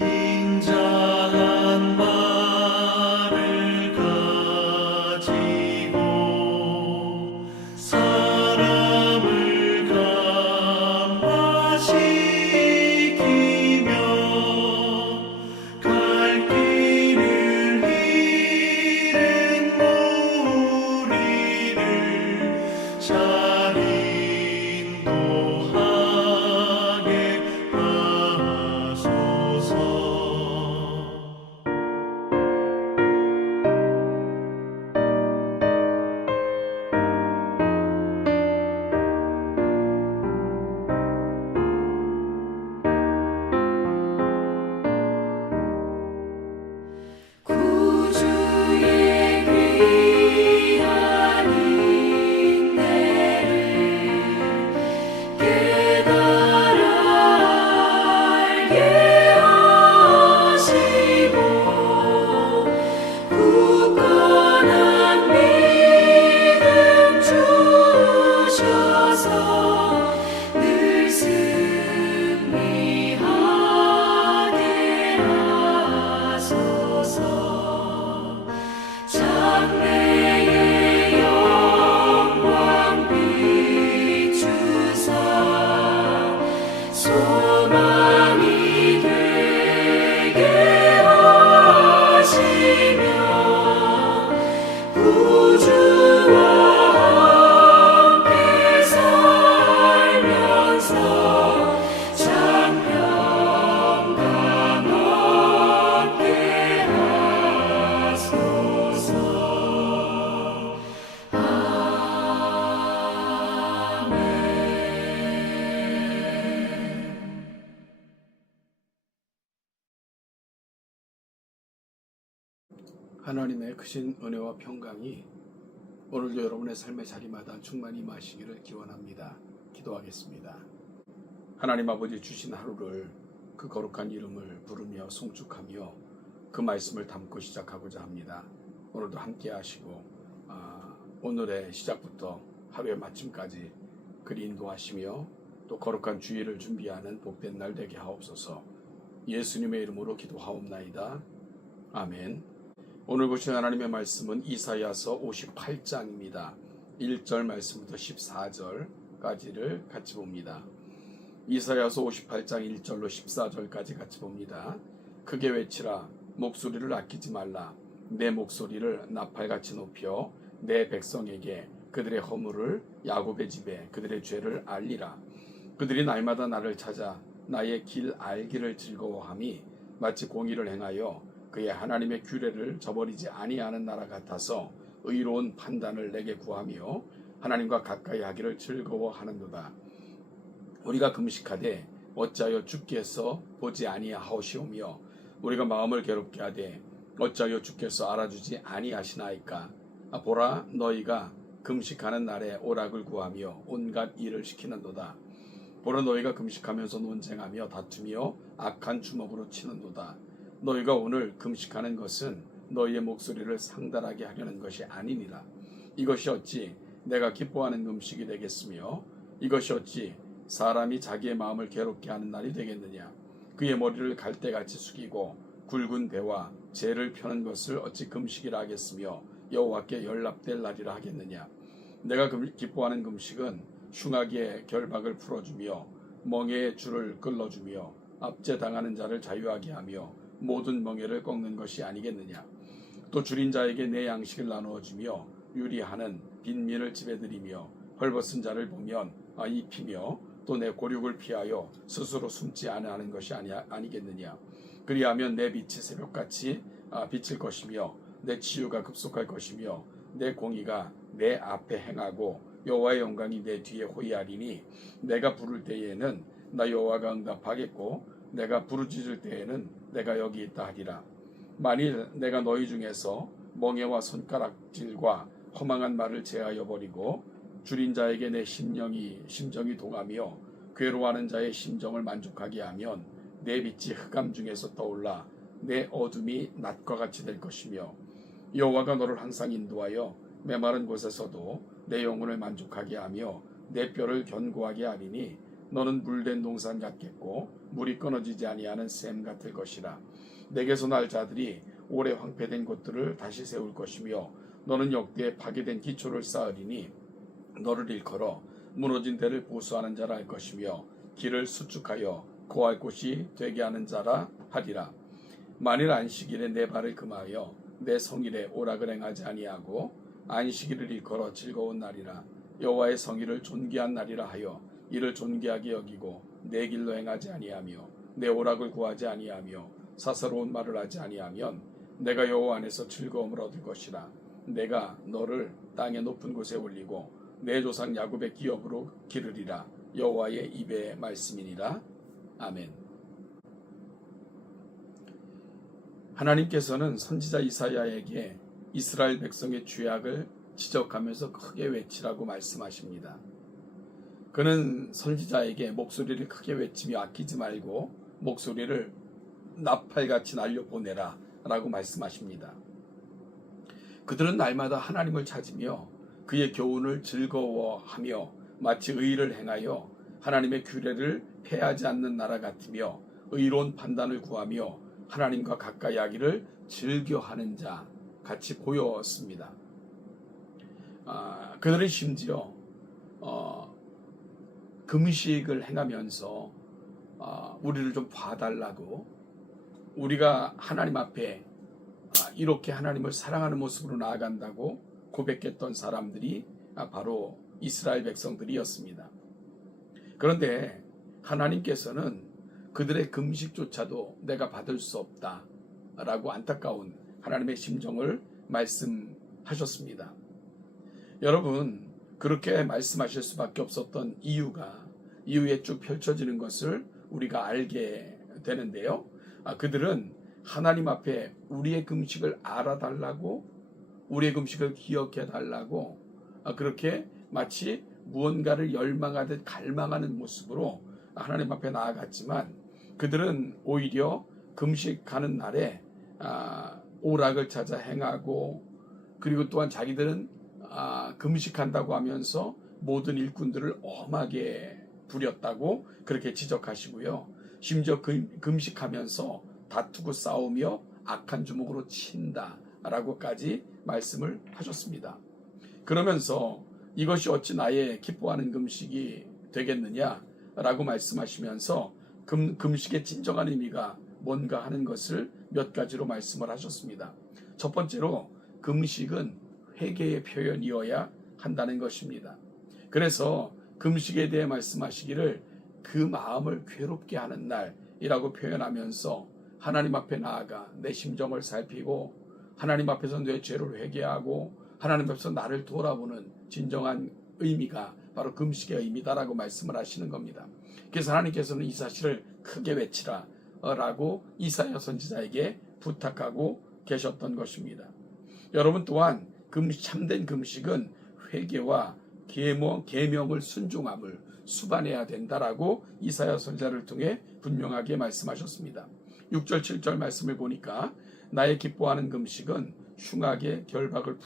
인자한 말을 가지고 사람을 감화시키며 갈 길을 잃은 무리를 잘 인도하게 하소서. 구주의 귀한 인내를 깨달아 알게 하시고 굳건한 믿음 주셔서 늘 승리하게 하소서. 장래의 영광 비추사 소망이 되게 하시며 구주와 함께 살면서 장평강 얻게 하소서. 하나님의 크신 은혜와 평강이 오늘도 여러분의 삶의 자리마다 충만히 임하시기를 기원합니다. 기도하겠습니다. 하나님 아버지 주신 하루를 그 거룩한 이름을 부르며 송축하며 그 말씀을 담고 시작하고자 합니다. 오늘도 함께 하시고 오늘의 시작부터 하루의 마침까지 그리 인도하시며 또 거룩한 주일을 준비하는 복된 날 되게 하옵소서. 예수님의 이름으로 기도하옵나이다. 아멘. 오늘 보신 하나님의 말씀은 이사야서 58장입니다. 1절 말씀부터 14절까지를 같이 봅니다. 이사야서 58장 1절로 14절까지 같이 봅니다. 크게 외치라. 목소리를 아끼지 말라. 내 목소리를 나팔같이 높여 내 백성에게 그들의 허물을 야곱의 집에 그들의 죄를 알리라. 그들이 날마다 나를 찾아 나의 길 알기를 즐거워함이 마치 공의를 행하여 그의 하나님의 규례를 저버리지 아니하는 나라 같아서 의로운 판단을 내게 구하며 하나님과 가까이 하기를 즐거워하는도다. 우리가 금식하되 어찌하여 주께서 보지 아니하시오며 우리가 마음을 괴롭게 하되 어찌하여 주께서 알아주지 아니하시나이까. 보라, 너희가 금식하는 날에 오락을 구하며 온갖 일을 시키는도다. 보라, 너희가 금식하면서 논쟁하며 다투며 악한 주먹으로 치는도다. 너희가 오늘 금식하는 것은 너희의 목소리를 상달하게 하려는 것이 아니니라. 이것이 어찌 내가 기뻐하는 금식이 되겠으며 이것이 어찌 사람이 자기의 마음을 괴롭게 하는 날이 되겠느냐. 그의 머리를 갈대같이 숙이고 굵은 배와 재를 펴는 것을 어찌 금식이라 하겠으며 여호와께 연락될 날이라 하겠느냐. 내가 기뻐하는 금식은 흉악의 결박을 풀어주며 멍에의 줄을 끌어주며 압제당하는 자를 자유하게 하며 모든 멍에를 꺾는 것이 아니겠느냐. 또 줄인 자에게 내 양식을 나누어 주며 유리하는 빈민을 집에 들이며 헐벗은 자를 보면 입히며 또 내 고륙을 피하여 스스로 숨지 아니하는 것이 아니겠느냐. 그리하면 내 빛이 새벽같이 비칠 것이며 내 치유가 급속할 것이며 내 공의가 내 앞에 행하고 여호와의 영광이 내 뒤에 호위하리니 내가 부를 때에는 나 여호와가 응답하겠고 내가 부르짖을 때에는 내가 여기 있다 하리라. 만일 내가 너희 중에서 멍에와 손가락질과 허망한 말을 제하여 버리고 줄인 자에게 내 심정이 동하며 괴로워하는 자의 심정을 만족하게 하면 내 빛이 흑암 중에서 떠올라 내 어둠이 낮과 같이 될 것이며 여호와가 너를 항상 인도하여 메마른 곳에서도 내 영혼을 만족하게 하며 내 뼈를 견고하게 하리니 너는 물된 동산 같겠고 물이 끊어지지 아니하는 샘 같을 것이라. 내게서 날 자들이 오래 황폐된 곳들을 다시 세울 것이며 너는 역대에 파괴된 기초를 쌓으리니 너를 일컬어 무너진 데를 보수하는 자라 할 것이며 길을 수축하여 거할 곳이 되게 하는 자라 하리라. 만일 안식일에 내 발을 금하여 내 성일에 오락을 행하지 아니하고 안식일을 일컬어 즐거운 날이라 여호와의 성일을 존귀한 날이라 하여 이를 존귀하게 여기고 내 길로 행하지 아니하며 내 오락을 구하지 아니하며 사사로운 말을 하지 아니하면 내가 여호와 안에서 즐거움을 얻을 것이라. 내가 너를 땅의 높은 곳에 올리고 내 조상 야곱의 기업으로 기르리라. 여호와의 입의 말씀이니라. 아멘. 하나님께서는 선지자 이사야에게 이스라엘 백성의 죄악을 지적하면서 크게 외치라고 말씀하십니다. 그는 선지자에게 목소리를 크게 외치며 아끼지 말고 목소리를 나팔같이 날려보내라 라고 말씀하십니다. 그들은 날마다 하나님을 찾으며 그의 교훈을 즐거워하며 마치 의를 행하여 하나님의 규례를 폐하지 않는 나라 같으며 의로운 판단을 구하며 하나님과 가까이 하기를 즐겨하는 자 같이 보였습니다. 그들은 심지어 금식을 행하면서 우리를 좀 봐달라고 우리가 하나님 앞에 이렇게 하나님을 사랑하는 모습으로 나아간다고 고백했던 사람들이 바로 이스라엘 백성들이었습니다. 그런데 하나님께서는 그들의 금식조차도 내가 받을 수 없다라고 안타까운 하나님의 심정을 말씀하셨습니다. 여러분, 그렇게 말씀하실 수밖에 없었던 이유에 쭉 펼쳐지는 것을 우리가 알게 되는데요. 그들은 하나님 앞에 우리의 금식을 알아달라고, 우리의 금식을 기억해달라고 그렇게 마치 무언가를 열망하듯 갈망하는 모습으로 하나님 앞에 나아갔지만 그들은 오히려 금식하는 날에 오락을 찾아 행하고, 그리고 또한 자기들은 금식한다고 하면서 모든 일꾼들을 엄하게 부렸다고 그렇게 지적하시고요. 심지어 금식하면서 다투고 싸우며 악한 주먹으로 친다라고까지 말씀을 하셨습니다. 그러면서 이것이 어찌 나의 기뻐하는 금식이 되겠느냐라고 말씀하시면서 금식의 진정한 의미가 뭔가 하는 것을 몇 가지로 말씀을 하셨습니다. 첫 번째로 금식은 회개의 표현이어야 한다는 것입니다. 그래서 금식에 대해 말씀하시기를 그 마음을 괴롭게 하는 날이라고 표현하면서 하나님 앞에 나아가 내 심정을 살피고 하나님 앞에서 내 죄를 회개하고 하나님 앞에서 나를 돌아보는 진정한 의미가 바로 금식의 의미다라고 말씀을 하시는 겁니다. 그래서 하나님께서는 이 사실을 크게 외치라 라고 이사야 선지자에게 부탁하고 계셨던 것입니다. 여러분 또한 참된 금식은 회개와 계명을 순종함을 수반해야 된다라고 이사야 선지자를 통해 분명하게 말씀하셨습니다. 6절 7절 말씀을 보니까 나의 기뻐하는 금식은 흉악의 결박을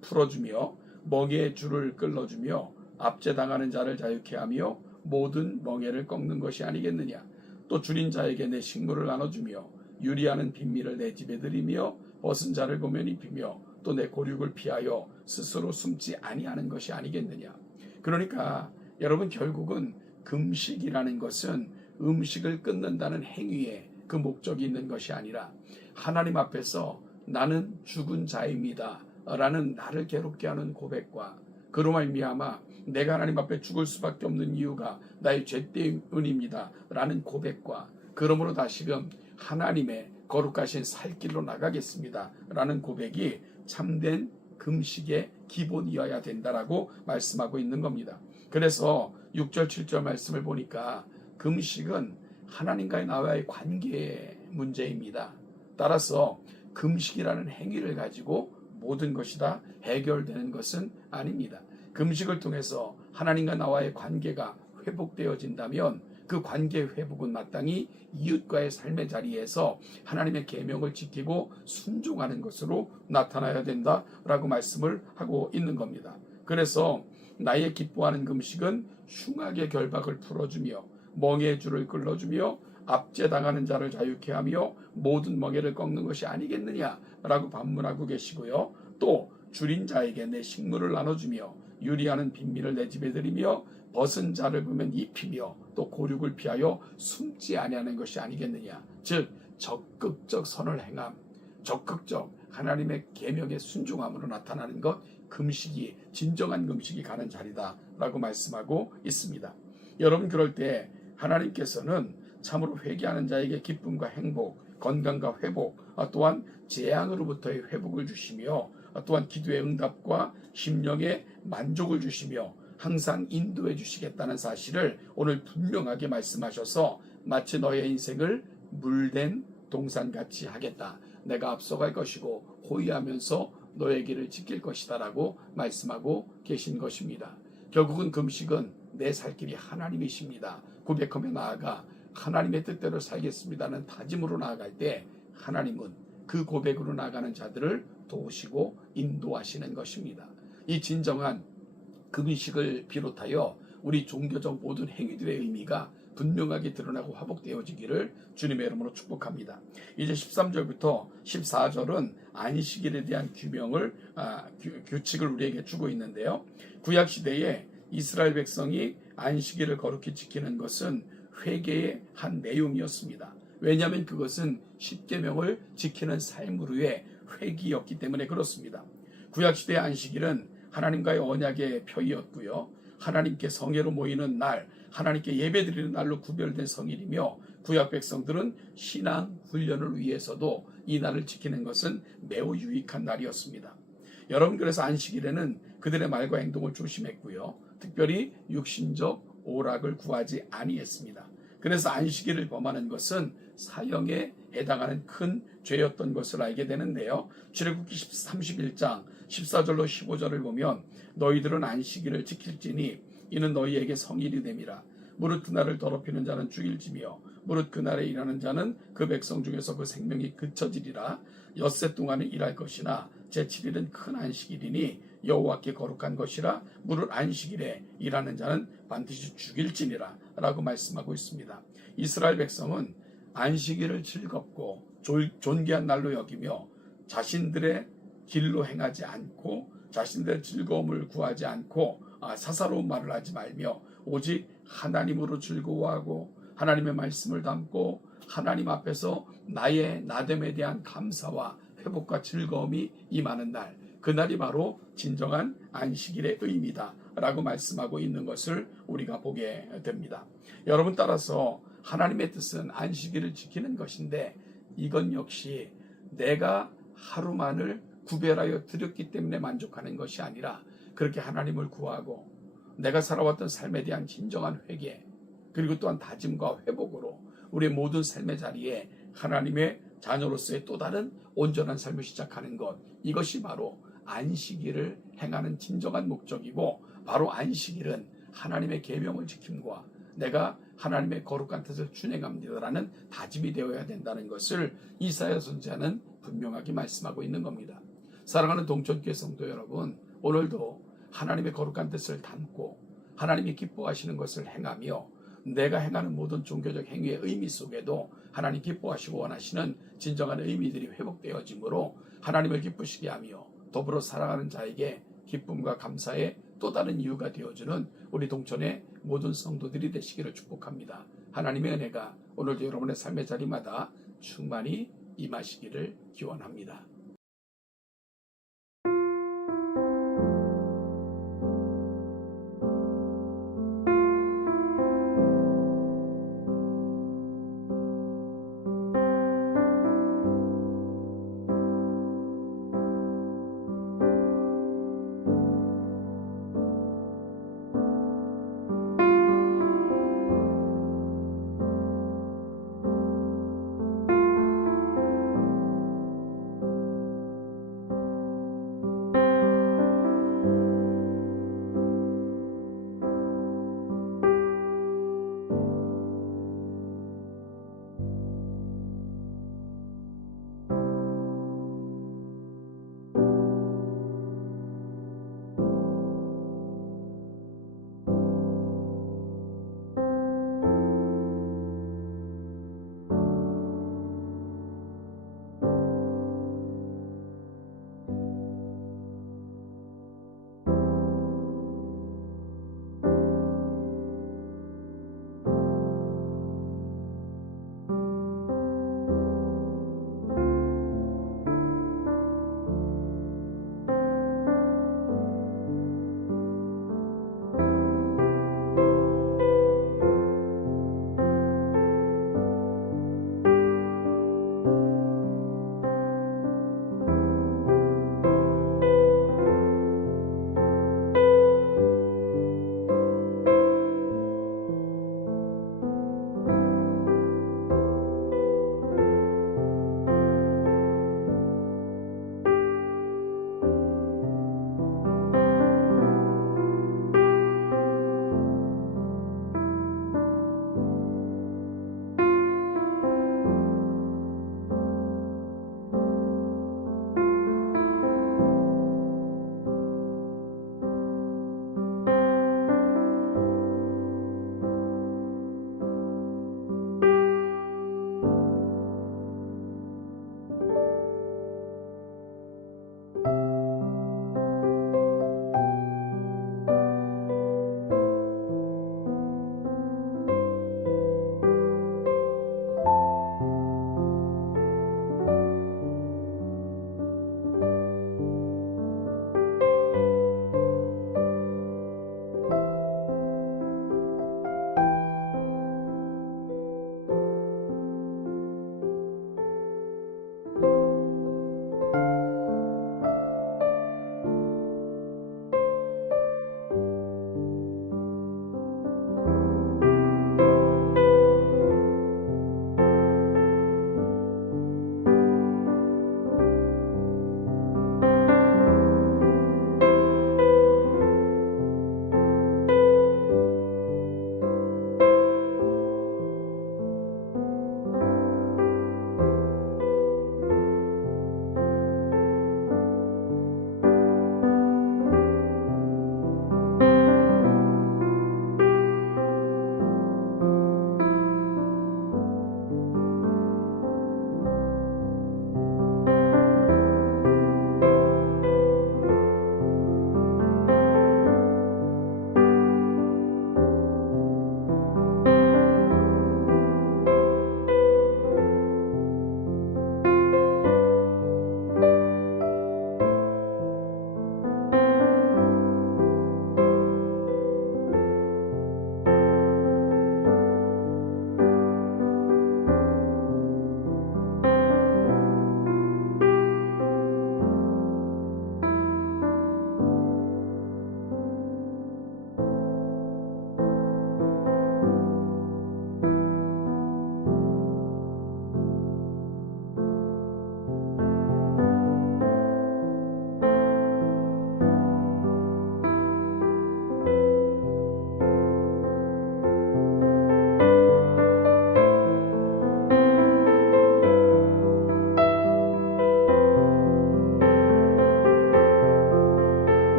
풀어주며 멍에의 줄을 끌어주며 압제당하는 자를 자유케 하며 모든 멍에를 꺾는 것이 아니겠느냐. 또 줄인 자에게 내 식물을 나눠주며 유리하는 빈미를 내 집에 들이며 벗은 자를 보면 입히며 또 내 고륙을 피하여 스스로 숨지 아니하는 것이 아니겠느냐. 그러니까 여러분, 결국은 금식이라는 것은 음식을 끊는다는 행위에 그 목적이 있는 것이 아니라 하나님 앞에서 나는 죽은 자입니다 라는 나를 괴롭게 하는 고백과 그로 말미암아 내가 하나님 앞에 죽을 수밖에 없는 이유가 나의 죄 때문입니다 라는 고백과 그러므로 다시금 하나님의 거룩하신 살 길로 나가겠습니다 라는 고백이 참된 금식의 기본이어야 된다라고 말씀하고 있는 겁니다. 그래서 6절 7절 말씀을 보니까 금식은 하나님과의 나와의 관계의 문제입니다. 따라서 금식이라는 행위를 가지고 모든 것이 다 해결되는 것은 아닙니다. 금식을 통해서 하나님과 나와의 관계가 회복되어진다면 그 관계의 회복은 마땅히 이웃과의 삶의 자리에서 하나님의 계명을 지키고 순종하는 것으로 나타나야 된다라고 말씀을 하고 있는 겁니다. 그래서 나의 기뻐하는 금식은 흉악의 결박을 풀어주며 멍에의 줄을 끌어주며 압제당하는 자를 자유케 하며 모든 멍에를 꺾는 것이 아니겠느냐라고 반문하고 계시고요. 또 줄인 자에게 내 식물을 나눠주며 유리하는 빈민을 내 집에 들이며 벗은 자를 보면 입히며 또 고륙을 피하여 숨지 아니하는 것이 아니겠느냐. 즉 적극적 선을 행함, 적극적 하나님의 계명에 순종함으로 나타나는 것, 금식이 진정한 금식이 가는 자리다라고 말씀하고 있습니다. 여러분, 그럴 때 하나님께서는 참으로 회개하는 자에게 기쁨과 행복, 건강과 회복, 또한 재앙으로부터의 회복을 주시며 또한 기도의 응답과 심령의 만족을 주시며 항상 인도해 주시겠다는 사실을 오늘 분명하게 말씀하셔서 마치 너의 인생을 물된 동산같이 하겠다. 내가 앞서갈 것이고 호위하면서 너의 길을 지킬 것이다 라고 말씀하고 계신 것입니다. 결국은 금식은 내 살 길이 하나님이십니다. 고백하며 나아가 하나님의 뜻대로 살겠습니다는 다짐으로 나아갈 때 하나님은 그 고백으로 나아가는 자들을 도우시고 인도하시는 것입니다. 이 진정한 금식을 비롯하여 우리 종교적 모든 행위들의 의미가 분명하게 드러나고 화복되어지기를 주님의 이름으로 축복합니다. 이제 13절부터 14절은 안식일에 대한 규칙을 우리에게 주고 있는데요. 구약시대에 이스라엘 백성이 안식일을 거룩히 지키는 것은 회개의 한 내용이었습니다. 왜냐하면 그것은 십계명을 지키는 삶으로의 회개였기 때문에 그렇습니다. 구약시대의 안식일은 하나님과의 언약의 표이였고요. 하나님께 성회로 모이는 날, 하나님께 예배드리는 날로 구별된 성일이며 구약 백성들은 신앙 훈련을 위해서도 이 날을 지키는 것은 매우 유익한 날이었습니다. 여러분, 그래서 안식일에는 그들의 말과 행동을 조심했고요. 특별히 육신적 오락을 구하지 아니했습니다. 그래서 안식일을 범하는 것은 사형에 해당하는 큰 죄였던 것을 알게 되는데요. 출애굽기 31장 14절로 15절을 보면 너희들은 안식일을 지킬지니 이는 너희에게 성일이 됨이라. 무릇 그날을 더럽히는 자는 죽일지며 무릇 그날에 일하는 자는 그 백성 중에서 그 생명이 그쳐지리라. 엿새 동안은 일할 것이나 제7일은 큰 안식일이니 여호와께 거룩한 것이라. 무릇 안식일에 일하는 자는 반드시 죽일지니라 라고 말씀하고 있습니다. 이스라엘 백성은 안식일을 즐겁고 존귀한 날로 여기며 자신들의 길로 행하지 않고 자신들의 즐거움을 구하지 않고 사사로운 말을 하지 말며 오직 하나님으로 즐거워하고 하나님의 말씀을 담고 하나님 앞에서 나의 나됨에 대한 감사와 회복과 즐거움이 임하는 날, 그날이 바로 진정한 안식일의 의미다 라고 말씀하고 있는 것을 우리가 보게 됩니다. 여러분, 따라서 하나님의 뜻은 안식일을 지키는 것인데 이건 역시 내가 하루만을 구별하여 드렸기 때문에 만족하는 것이 아니라 그렇게 하나님을 구하고 내가 살아왔던 삶에 대한 진정한 회개, 그리고 또한 다짐과 회복으로 우리의 모든 삶의 자리에 하나님의 자녀로서의 또 다른 온전한 삶을 시작하는 것, 이것이 바로 안식일을 행하는 진정한 목적이고, 바로 안식일은 하나님의 계명을 지킴과 내가 하나님의 거룩한 뜻을 준행합니다라는 다짐이 되어야 된다는 것을 이사야 선지자는 분명하게 말씀하고 있는 겁니다. 사랑하는 동천교회 성도 여러분, 오늘도 하나님의 거룩한 뜻을 담고 하나님이 기뻐하시는 것을 행하며 내가 행하는 모든 종교적 행위의 의미 속에도 하나님 기뻐하시고 원하시는 진정한 의미들이 회복되어지므로 하나님을 기쁘시게 하며 더불어 살아가는 자에게 기쁨과 감사의 또 다른 이유가 되어주는 우리 동천의 모든 성도들이 되시기를 축복합니다. 하나님의 은혜가 오늘도 여러분의 삶의 자리마다 충만히 임하시기를 기원합니다.